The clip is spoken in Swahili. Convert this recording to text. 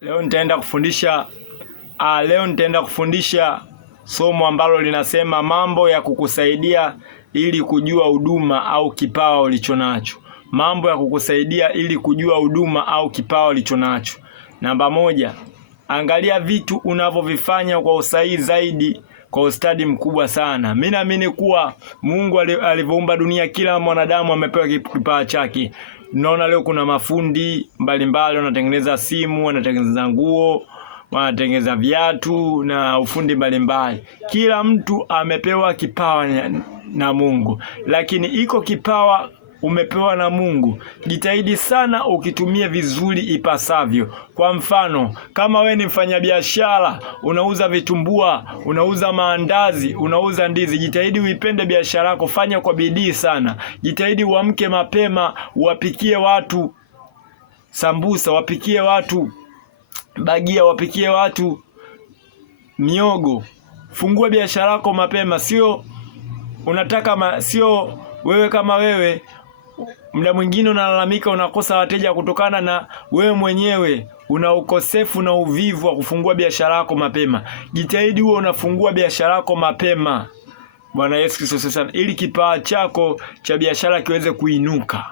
Leo nitaenda kufundisha somo ambalo linasema mambo ya kukusaidia ili kujua huduma au kipawa ulichonacho. Mambo ya kukusaidia ili kujua huduma au kipawa ulichonacho. Namba moja, angalia vitu unavyovifanya kwa usahihi zaidi, kwa ustadi mkubwa sana. Mimi naamini kuwa Mungu alivyoumba dunia, kila mwanadamu amepewa kipawa chake. Naona leo kuna mafundi mbalimbali wanatengeneza simu, wanatengeneza nguo, wanatengeneza viatu na ufundi mbalimbali. Kila mtu amepewa kipawa na Mungu. Lakini iko kipawa umepewa na Mungu, jitahidi sana ukitumie vizuri ipasavyo. Kwa mfano, kama we ni mfanyabiashara, unauza vitumbua, unauza maandazi, unauza ndizi, jitahidi uipende biashara yako, fanya kwa bidii sana. Jitahidi uamke mapema, wapikie watu sambusa, wapikie watu bagia, wapikie watu miogo. Fungua biashara yako mapema, sio wewe kama wewe. Muda mwingine unalalamika unakosa wateja kutokana na wewe mwenyewe una ukosefu na uvivu wa kufungua biashara yako mapema. Jitahidi uwe unafungua biashara yako mapema. Bwana Yesu Kristo sana, ili kipawa chako cha biashara kiweze kuinuka.